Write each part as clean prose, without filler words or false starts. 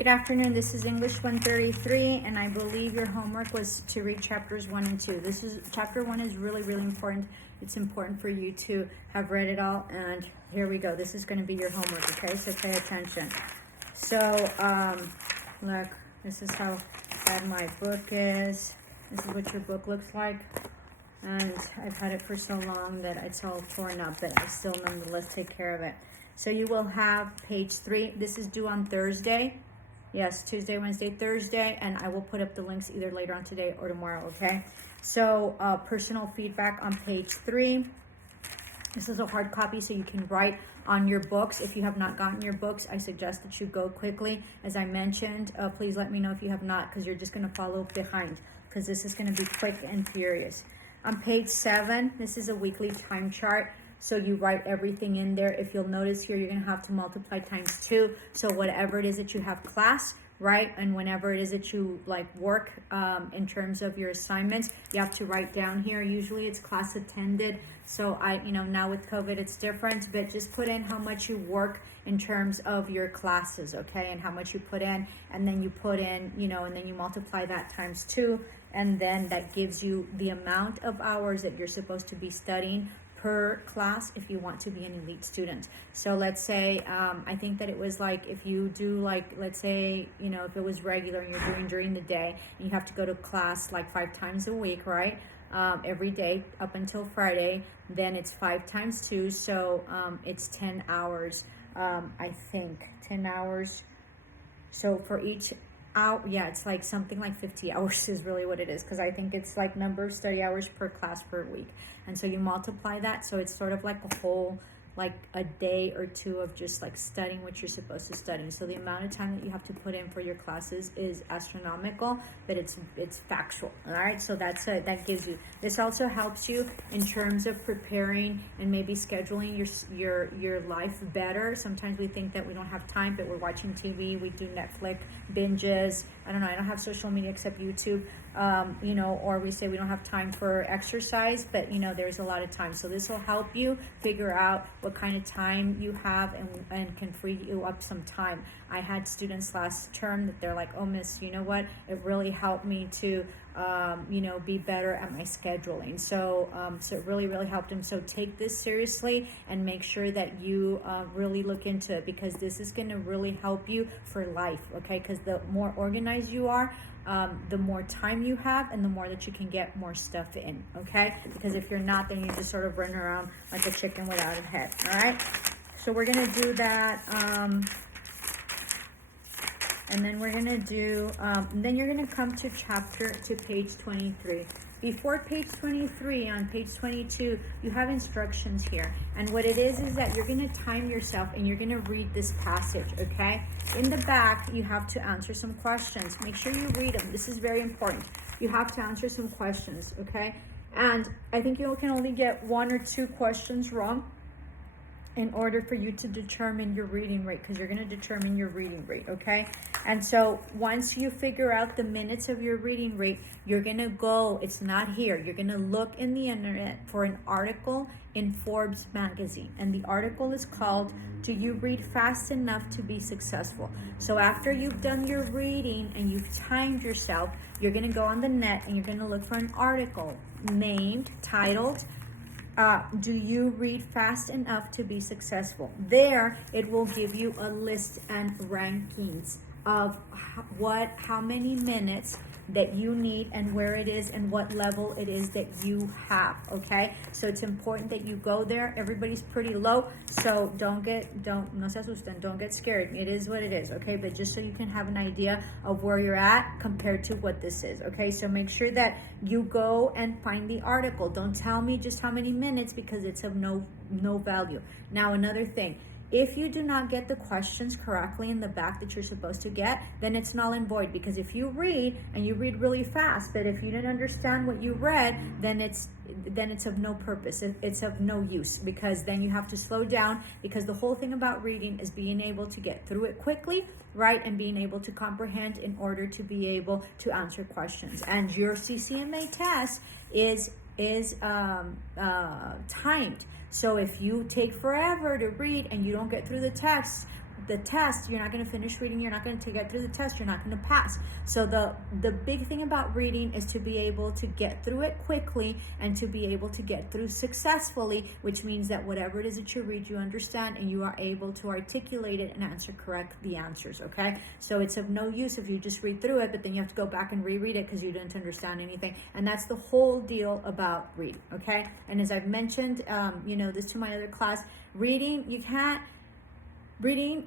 Good afternoon. This is English 133, and I believe your homework was to read chapters 1 and 2. Chapter 1 is really, really important. It's important for you to have read it all, and here we go. This is going to be your homework, okay? So pay attention. So, look, this is how bad my book is. This is what your book looks like. And I've had it for so long that it's all torn up, but I still nonetheless take care of it. So you will have page 3. This is due on Thursday. Yes, Tuesday, Wednesday, Thursday, and I will put up the links either later on today or tomorrow, okay? So, personal feedback on page 3. This is a hard copy, so you can write on your books. If you have not gotten your books, I suggest that you go quickly. As I mentioned, please let me know if you have not, because you're just going to follow behind, because this is going to be quick and furious. On page 7, this is a weekly time chart. So you write everything in there. If you'll notice here, you're going to have to multiply times 2. So whatever it is that you have class, right? And whenever it is that you work in terms of your assignments, you have to write down here. Usually it's class attended. So now with COVID, it's different, but just put in how much you work in terms of your classes, okay? And how much you put in, and then you put in, and then you multiply that times 2. And then that gives you the amount of hours that you're supposed to be studying per class if you want to be an elite student. So let's say, I think that it was if you do let's say, if it was regular and you're doing during the day and you have to go to class 5 times a week, right? Every day up until Friday, then it's 5 times 2. So it's 10 hours, I think 10 hours. So for each hour, yeah, it's something like 50 hours is really what it is, because I think it's number of study hours per class per week. And so you multiply that, so it's sort of a whole a day or 2 of just studying what you're supposed to study. So the amount of time that you have to put in for your classes is astronomical, but it's factual. All right, so that gives you, this also helps you in terms of preparing and maybe scheduling your life better. Sometimes we think that we don't have time, but we're watching TV, we do Netflix binges. I don't know, I don't have social media except YouTube. Or we say we don't have time for exercise, but there's a lot of time. So this will help you figure out what kind of time you have and can free you up some time. I had students last term that they're like, oh, miss, you know what? It really helped me to, be better at my scheduling. So it really, really helped them. So take this seriously and make sure that you really look into it, because this is going to really help you for life, okay? Because the more organized you are, the more time you have and the more that you can get more stuff in, okay? Because if you're not, then you just sort of run around like a chicken without a head, all right? So we're going to do that. And then we're going to do, then you're going to come to page 23. Before page 23, on page 22, you have instructions here. And what it is that you're going to time yourself and you're going to read this passage, okay? In the back, you have to answer some questions. Make sure you read them. This is very important. You have to answer some questions, okay? And I think you can only get 1 or 2 questions wrong in order for you to determine your reading rate, because you're going to determine your reading rate, okay? And so once you figure out the minutes of your reading rate, you're going to go, it's not here, you're going to look in the internet for an article in Forbes magazine. And the article is called, Do You Read Fast Enough to Be Successful? So after you've done your reading and you've timed yourself, you're going to go on the net and you're going to look for an article titled, do you read fast enough to be successful? There, it will give you a list and rankings of how many minutes that you need and where it is and what level it is that you have, okay? So it's important that you go there. Everybody's pretty low, so no se asusten, don't get scared. It is what it is, okay? But just so you can have an idea of where you're at compared to what this is, okay? So make sure that you go and find the article. Don't tell me just how many minutes, because it's of no value. Now, another thing, if you do not get the questions correctly in the back that you're supposed to get, then it's null and void. Because if you read and you read really fast, but if you didn't understand what you read, then it's of no purpose. It's of no use, because then you have to slow down, because the whole thing about reading is being able to get through it quickly, right? And being able to comprehend in order to be able to answer questions. And your CCMA test is timed. So if you take forever to read and you don't get through the text, the test, you're not going to finish reading, you're not going to get through the test, you're not going to pass. So the big thing about reading is to be able to get through it quickly and to be able to get through successfully, which means that whatever it is that you read, you understand, and you are able to articulate it and answer correct the answers, okay? So it's of no use if you just read through it, but then you have to go back and reread it because you didn't understand anything. And that's the whole deal about reading, okay? And as I've mentioned, this to my other class, reading,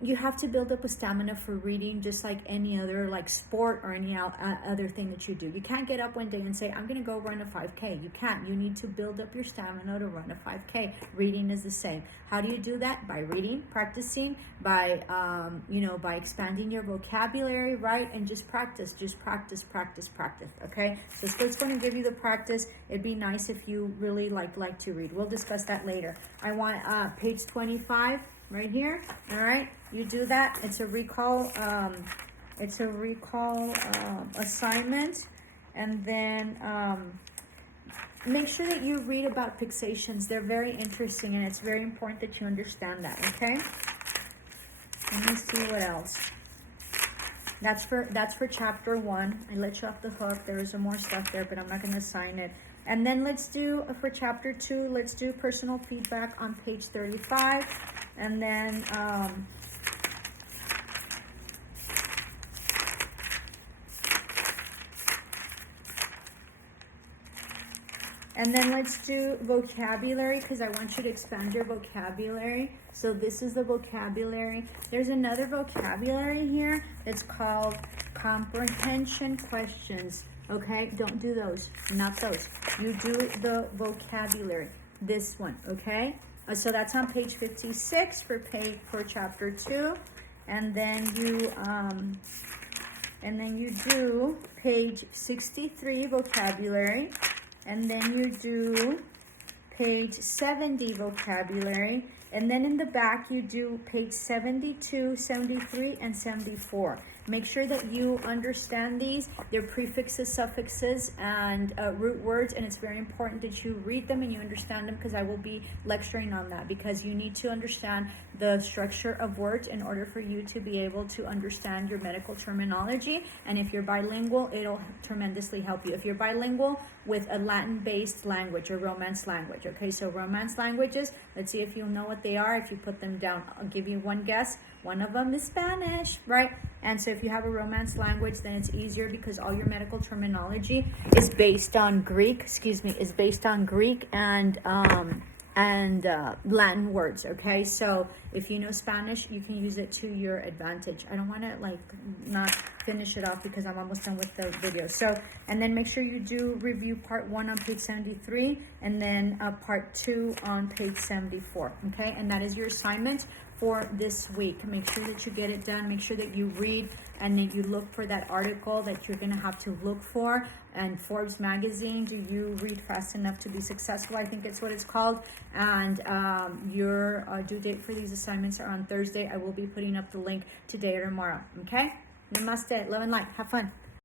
you have to build up a stamina for reading, just like any other like sport or any other thing that you do. You can't get up one day and say, I'm going to go run a 5K. You can't. You need to build up your stamina to run a 5K. Reading is the same. How do you do that? By reading, practicing, by expanding your vocabulary, right? And just practice, okay? So Spirit's going to give you the practice. It'd be nice if you really like to read. We'll discuss that later. I want page 25. Right here, all right, you do that. It's a recall assignment. And then make sure that you read about fixations. They're very interesting, and it's very important that you understand that, okay? Let me see what else. That's for chapter 1. I let you off the hook. There is some more stuff there, but I'm not going to assign it. And then let's do, for chapter 2, let's do personal feedback on page 35. And then let's do vocabulary, because I want you to expand your vocabulary. So this is the vocabulary. There's another vocabulary here. It's called comprehension questions. Okay, don't do those, not those. You do the vocabulary, this one, okay? So that's on page 56 for chapter 2. And then you do page 63 vocabulary. And then you do page 70 vocabulary. And then in the back you do page 72, 73, and 74. Make sure that you understand these. They're prefixes, suffixes, and root words, and it's very important that you read them and you understand them, because I will be lecturing on that, because you need to understand the structure of words in order for you to be able to understand your medical terminology. And if you're bilingual, it'll tremendously help you. If you're bilingual with a Latin-based language or Romance language, okay? So Romance languages, let's see if you'll know what they are if you put them down. I'll give you one guess. One of them is Spanish, right? And so if you have a Romance language, then it's easier, because all your medical terminology is based on Greek, and Latin words, okay? So if you know Spanish, you can use it to your advantage. I don't want to not finish it off because I'm almost done with the video. So, and then make sure you do review part 1 on page 73, and then part 2 on page 74, okay? And that is your assignment for this week. Make sure that you get it done. Make sure that you read, and then you look for that article that you're going to have to look for. And Forbes magazine, do you read fast enough to be successful? I think it's what it's called. And your due date for these assignments are on Thursday. I will be putting up the link today or tomorrow. Okay? Namaste. Love and light. Have fun.